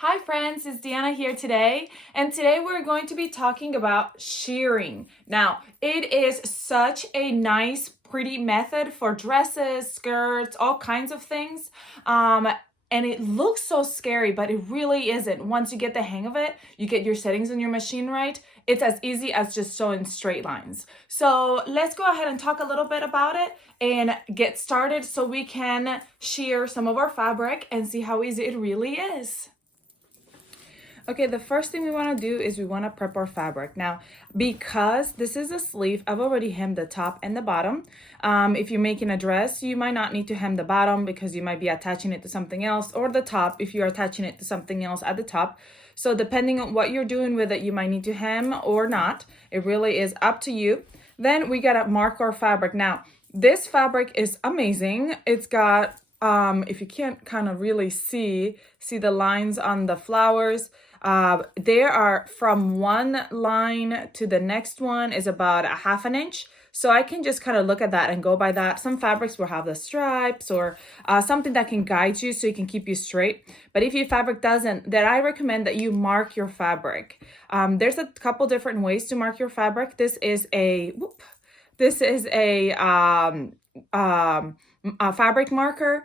Hi friends, it's Deanna here today, and today we're going to be talking about shearing. Now, it is such a nice, pretty method for dresses, skirts, all kinds of things. And it looks so scary, but it really isn't. Once you get the hang of it, you get your settings on your machine right, it's as easy as just sewing straight lines. So let's go ahead and talk a little bit about it and get started so we can shear some of our fabric and see how easy it really is. Okay, the first thing we want to do is we want to prep our fabric. Now, because this is a sleeve, I've already hemmed the top and the bottom. If you're making a dress, you might not need to hem the bottom because you might be attaching it to something else, or the top if you're attaching it to something else at the top. So depending on what you're doing with it, you might need to hem or not. It really is up to you. Then we got to mark our fabric. Now, this fabric is amazing. It's got, if you can't kind of really see the lines on the flowers, they are from one line to the next one is about a half an inch. So I can just kind of look at that and go by that. Some fabrics will have the stripes or something that can guide you so you can keep you straight. But if your fabric doesn't, then I recommend that you mark your fabric. There's a couple different ways to mark your fabric. This is a fabric marker.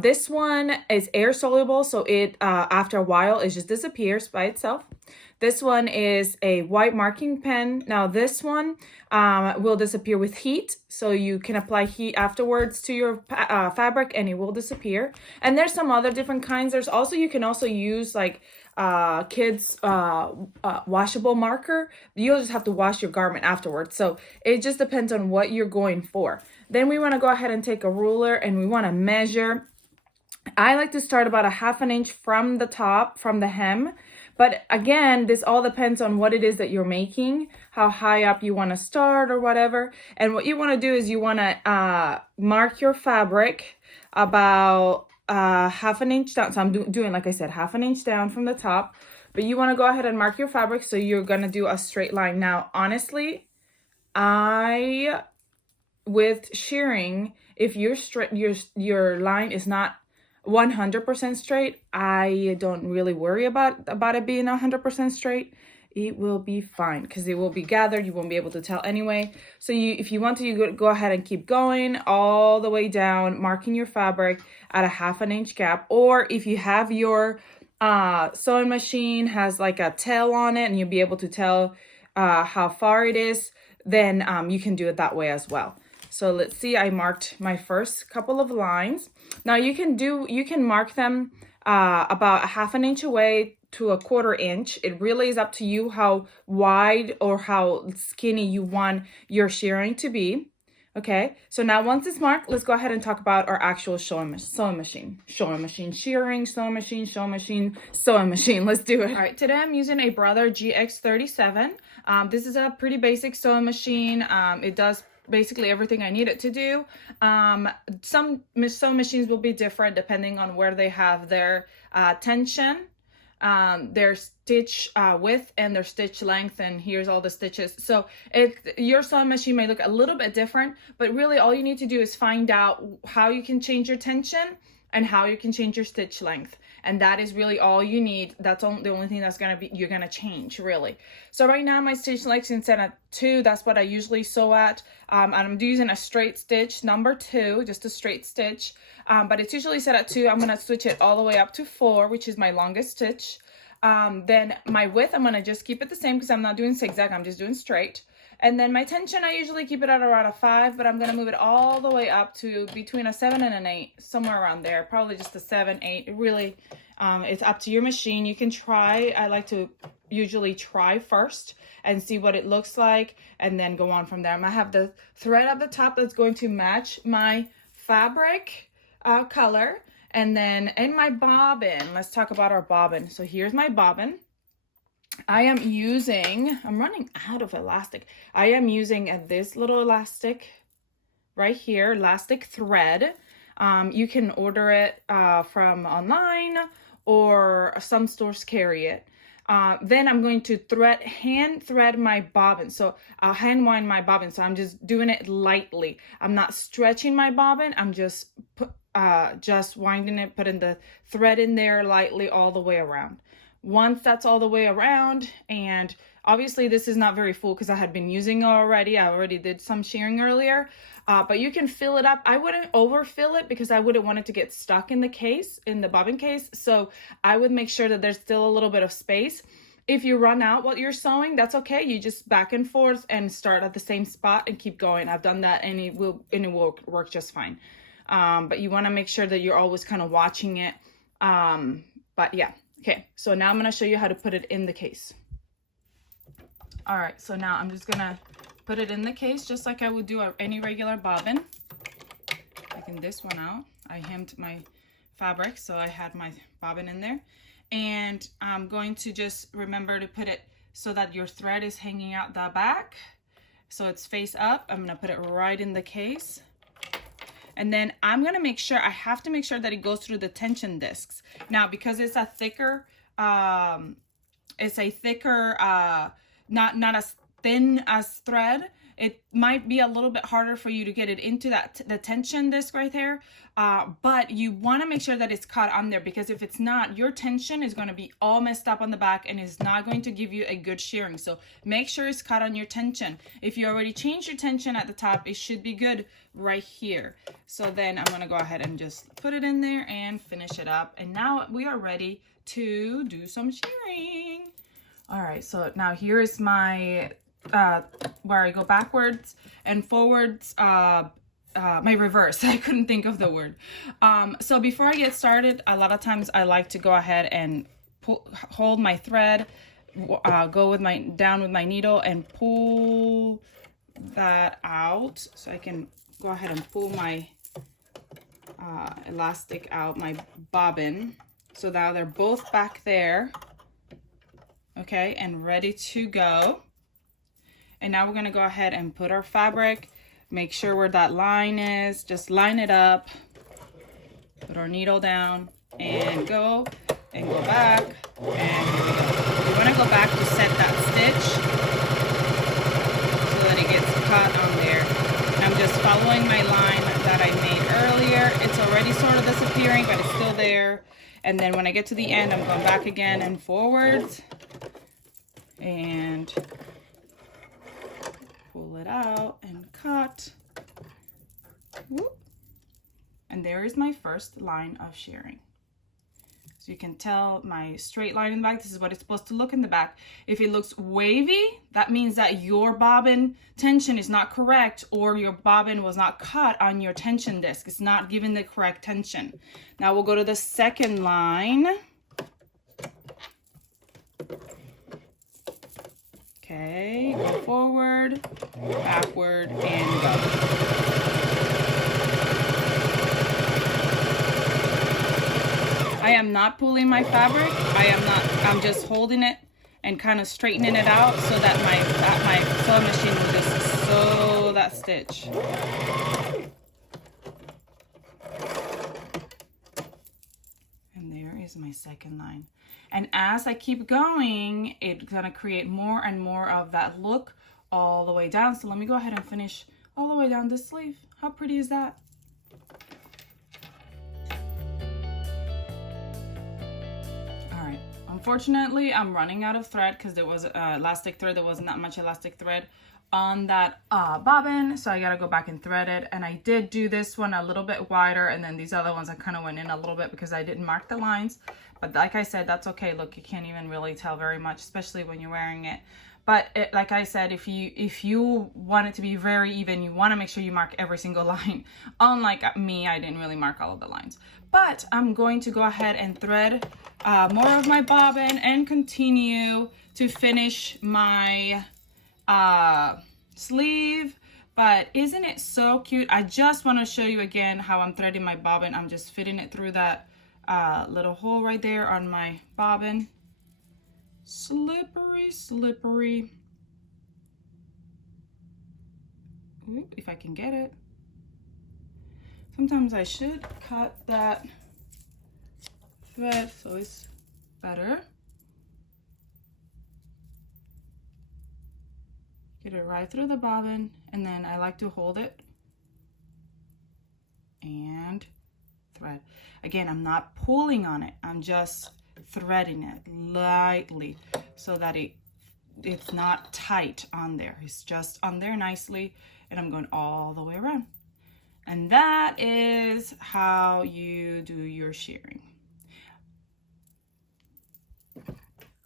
This one is air soluble, so it after a while it just disappears by itself. This one is a white marking pen. Now this one will disappear with heat, so you can apply heat afterwards to your fabric and it will disappear. And there's some other different kinds. You can also use like kids washable marker. You'll just have to wash your garment afterwards, so it just depends on what you're going for. Then we want to go ahead and take a ruler and we want to measure. I like to start about a half an inch from the top, from the hem. But again, this all depends on what it is that you're making, how high up you want to start or whatever. And what you want to do is you want to mark your fabric about half an inch down. So I'm doing, like I said, half an inch down from the top. But you want to go ahead and mark your fabric so you're going to do a straight line. Now, honestly, with shearing, if your line is not 100% straight, I don't really worry about it being 100% straight. It will be fine because it will be gathered. You won't be able to tell anyway. So if you want to, you go ahead and keep going all the way down, marking your fabric at a half an inch gap. Or if you have your sewing machine has like a tail on it and you'll be able to tell how far it is, then you can do it that way as well. So let's see, I marked my first couple of lines. Now you can mark them about a half an inch away to a quarter inch. It really is up to you how wide or how skinny you want your shearing to be. Okay, so now once it's marked, let's go ahead and talk about our actual sewing machine. Shearing, sewing machine. Let's do it. All right, today I'm using a Brother GX37. This is a pretty basic sewing machine. It does basically everything I need it to do. Some sewing machines will be different depending on where they have their tension, their stitch width and their stitch length, and here's all the stitches. So your sewing machine may look a little bit different, but really all you need to do is find out how you can change your tension and how you can change your stitch length. And that is really all you need. That's the only thing that's you're gonna change, really. So right now my stitch length is set at 2. That's what I usually sew at. And I'm using a straight stitch, number 2, just a straight stitch. But it's usually set at 2. I'm gonna switch it all the way up to 4, which is my longest stitch. Then my width, I'm gonna just keep it the same because I'm not doing zigzag, I'm just doing straight. And then my tension, I usually keep it at around a 5, but I'm going to move it all the way up to between a 7 and an 8, somewhere around there. Probably just a 7, 8. It really, it's up to your machine. You can try. I like to usually try first and see what it looks like and then go on from there. I have the thread at the top that's going to match my fabric color. And then in my bobbin, let's talk about our bobbin. So here's my bobbin. I'm running out of elastic. I am using this little elastic right here, elastic thread. You can order it from online or some stores carry it. Then I'm going to hand thread my bobbin. So I'll hand wind my bobbin. So I'm just doing it lightly. I'm not stretching my bobbin. I'm just winding it, putting the thread in there lightly all the way around. Once that's all the way around, and obviously this is not very full because I had been using it already. I already did some shearing earlier, but you can fill it up. I wouldn't overfill it because I wouldn't want it to get stuck in the case, in the bobbin case. So I would make sure that there's still a little bit of space. If you run out while you're sewing, that's okay. You just back and forth and start at the same spot and keep going. I've done that and it will work just fine. But you want to make sure that you're always kind of watching it. But yeah. Okay, so now I'm going to show you how to put it in the case. All right, so now I'm just going to put it in the case just like I would do any regular bobbin. Taking this one out. I hemmed my fabric, so I had my bobbin in there. And I'm going to just remember to put it so that your thread is hanging out the back. So it's face up. I'm going to put it right in the case. And then I'm going to make sure, I have to make sure that it goes through the tension discs. Now, because it's a thicker, not as thin as thread, it might be a little bit harder for you to get it into the tension disc right there. But you want to make sure that it's caught on there, because if it's not, your tension is going to be all messed up on the back and is not going to give you a good shearing. So make sure it's caught on your tension. If you already changed your tension at the top, it should be good right here. So then I'm going to go ahead and just put it in there and finish it up. And now we are ready to do some shearing. All right, so now here is my where I go backwards and forwards, my reverse. I couldn't think of the word. So before I get started, a lot of times I like to go ahead and hold my thread, go down with my needle and pull that out, so I can go ahead and pull my elastic out, my bobbin. So now they're both back there, okay, and ready to go. And now we're going to go ahead and put our fabric, make sure where that line is, just line it up, put our needle down and go back, and here we go. We want to go back to set that stitch so that it gets caught on there. And I'm just following my line that I made earlier. It's already sort of disappearing, but it's still there. And then when I get to the end, I'm going back again and forwards and pull it out and cut. Whoop. And there is my first line of shearing. So you can tell my straight line in the back, this is what it's supposed to look in the back. If it looks wavy, that means that your bobbin tension is not correct, or your bobbin was not cut on your tension disc. It's not given the correct tension. Now we'll go to the second line. Okay, go forward, backward, and go. I am not pulling my fabric. I'm just holding it and kind of straightening it out so that my sewing machine will just sew that stitch. And there is my second line. And as I keep going, it's gonna create more and more of that look all the way down. So let me go ahead and finish all the way down this sleeve. How pretty is that? All right, unfortunately, I'm running out of thread because there was elastic thread. There wasn't that much elastic thread on that bobbin, so I gotta go back and thread it. And I did do this one a little bit wider, and then these other ones I kind of went in a little bit because I didn't mark the lines. But like I said, that's okay. Look, you can't even really tell very much, especially when you're wearing it. But like I said, if you want it to be very even, you want to make sure you mark every single line. Unlike me, I didn't really mark all of the lines. But I'm going to go ahead and thread more of my bobbin and continue to finish my sleeve. But isn't it so cute? I just want to show you again how I'm threading my bobbin. I'm just fitting it through that little hole right there on my bobbin. Slippery, slippery. Oop, if I can get it. Sometimes I should cut that thread so it's better. Get it right through the bobbin, and then I like to hold it and thread. Again, I'm not pulling on it. I'm just threading it lightly so that it's not tight on there. It's just on there nicely, and I'm going all the way around. And that is how you do your shearing.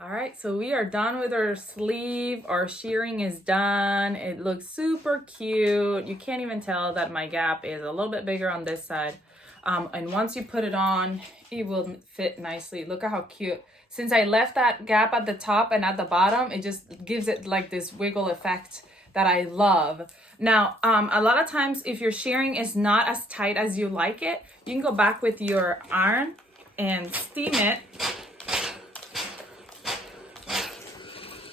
All right, so we are done with our sleeve. Our shearing is done. It looks super cute. You can't even tell that my gap is a little bit bigger on this side. And once you put it on, it will fit nicely. Look at how cute. Since I left that gap at the top and at the bottom, it just gives it like this wiggle effect that I love. Now, a lot of times if your shearing is not as tight as you like it, you can go back with your iron and steam it.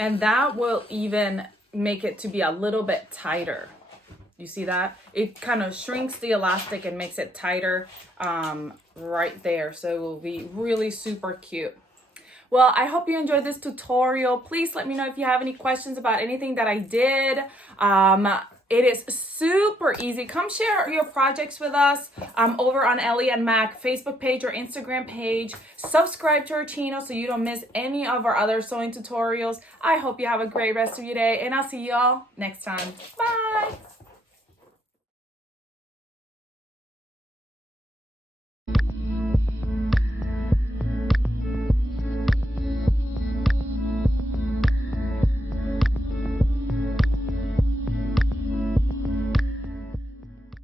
And that will even make it to be a little bit tighter. You see that? It kind of shrinks the elastic and makes it tighter right there. So it will be really super cute. Well, I hope you enjoyed this tutorial. Please let me know if you have any questions about anything that I did. It is super easy. Come share your projects with us over on Ellie and Mac Facebook page or Instagram page. Subscribe to our channel so you don't miss any of our other sewing tutorials. I hope you have a great rest of your day, and I'll see you all next time. Bye.